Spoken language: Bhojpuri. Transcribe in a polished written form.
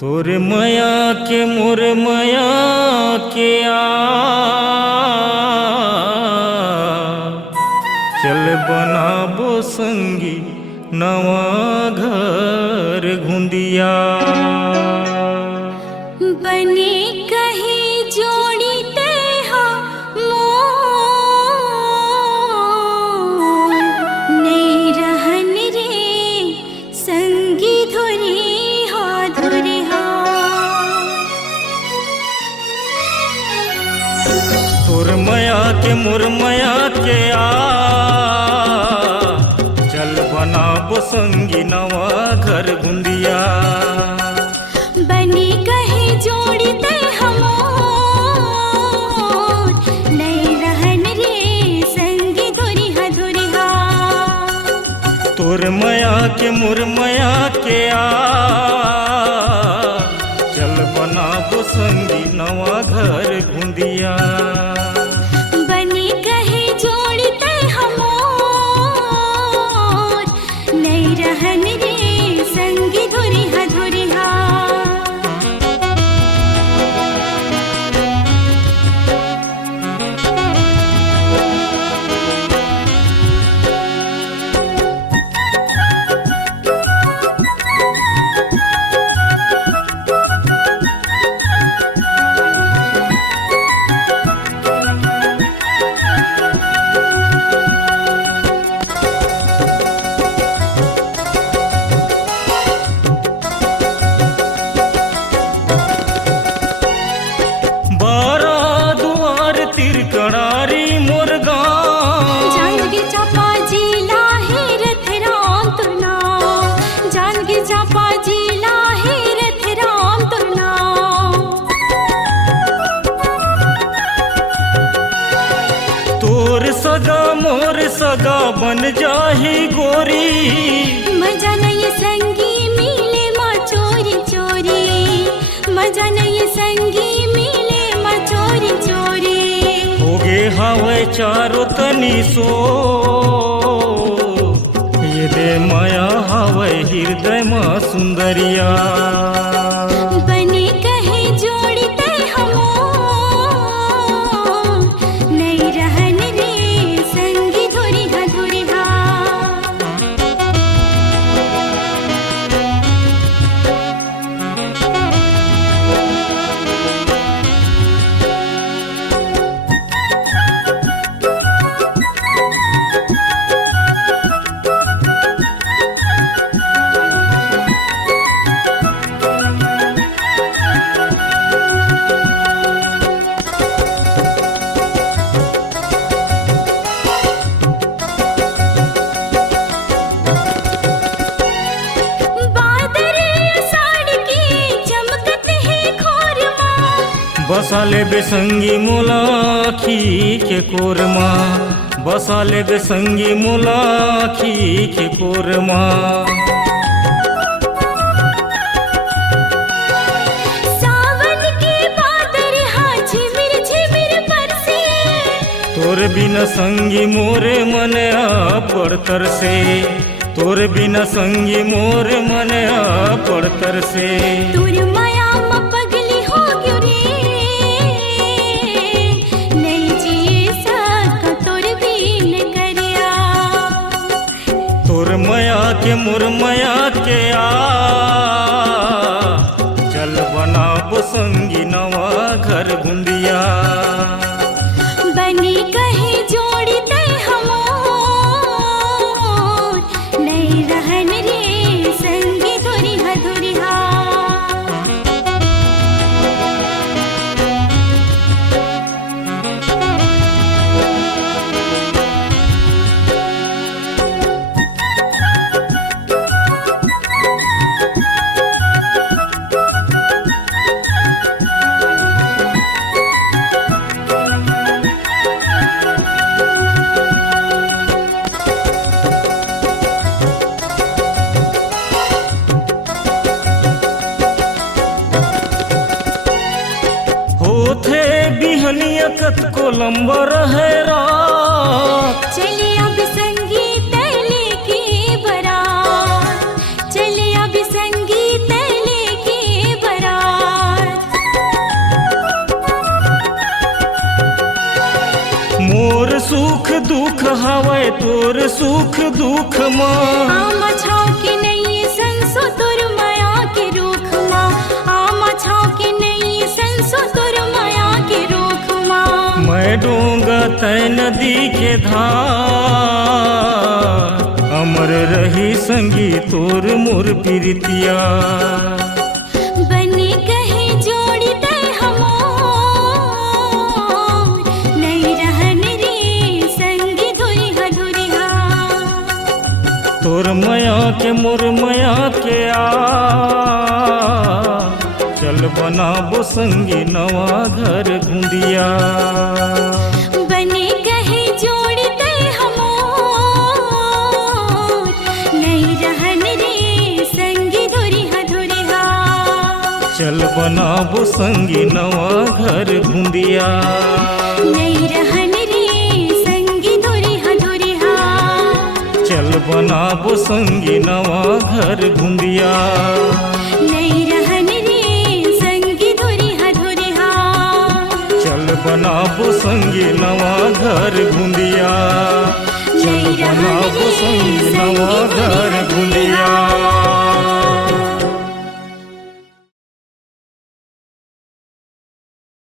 तोर मया के मोर मया के चल बनाबो संगी नवा घर घुंदिया। बने कहे जोड़ी ते हा मोर नहीं रहन रे संगी धुरी हा धुरी हा। तोर मया के मोर मया के चल बनाबो संगी नवा घर घुंदिया। बनी कहे जोड़ी ते हमोर नहीं रहन रे संगी धुरी हा धुरी हा। तोर मया के मोर मया के चल बनाबो संगी नवा घर घुंदिया। बनी कहे जोड़ी ते हमोर नहीं रहन रे संगी धुरी हा धुरी हा। कणारी मोर गाँव जानगी चापा जिला है रथ राम तुरना। जानगी चापा जिला है रथ राम तुरना। तोर सगा मोर सगा बन जाही गोरी। मजा नहीं संगी मिले माँ चोरी चोरी। मजा नहीं संगी मिले माँ चोरी चोरी। होगे हवे चारो तनी सो ये दे माया हवे हृदय माँ सुंदरिया। बने कहे जोड़ी ते हमोर नहीं रहन रे संगी धुरी हा धुरी हा। बसाले बेसंगी मोलाखी के कोरमा। बसाले बेसंगी मोलाखी के कोरमा। सावन के बादल हा झिमिर झिमिर बरसे। तोर बिना संगी मोरे मन पड़तर से। तोर बिना संगी मोरे मन पड़तर से। तोर माया में पगली हो क्यों रे नहीं जिए सका तोर बिन करिया। तोर मया के मोर मया के चल बनाबो संगी नवा घर घुंदिया। बनी कहे जोड़ी ते हमोर नहीं रहन रे संगी धुरी हा धुरी हा। बिहनिया कत को लंबा रहे रात। चले अब संगीत लेके बरात। चले अब संगीत लेके बरात। दुख हवै तोर सुख दुख माँ आमा छाव के नहीं संसो तुर माया के रूख माँ आमा छाव के नहीं संसो तुर माया के रूख माँ मैं डोंगा तै नदी के धार अमर रही संगी तोर मोर प्रीतिया बने कहे जोड़ी तय हमोर नहीं रहन रे संगी धुरिहा धुरिहा तोर माया के मोर माया के आ चल बनाबो संगी नवा घर गुंदिया बने कहे जोड़ी तय हमोर नहीं रहन रे संगी धुरिहा धुरिहा चल बनाबो संगी नवा घर गुंदिया नहीं रहन रे संगी धुरिहा धुरिहा चल बनाबो संगी नवा घर गुंदिया नहीं रहन रे संगी धुरिहा धुरिहा चल बनाबो संगी नवा घर गुंदिया चल नहीं रहन बनाबो रे संगी नवा संगी घर धुरिहा गुंदिया। धुरिहा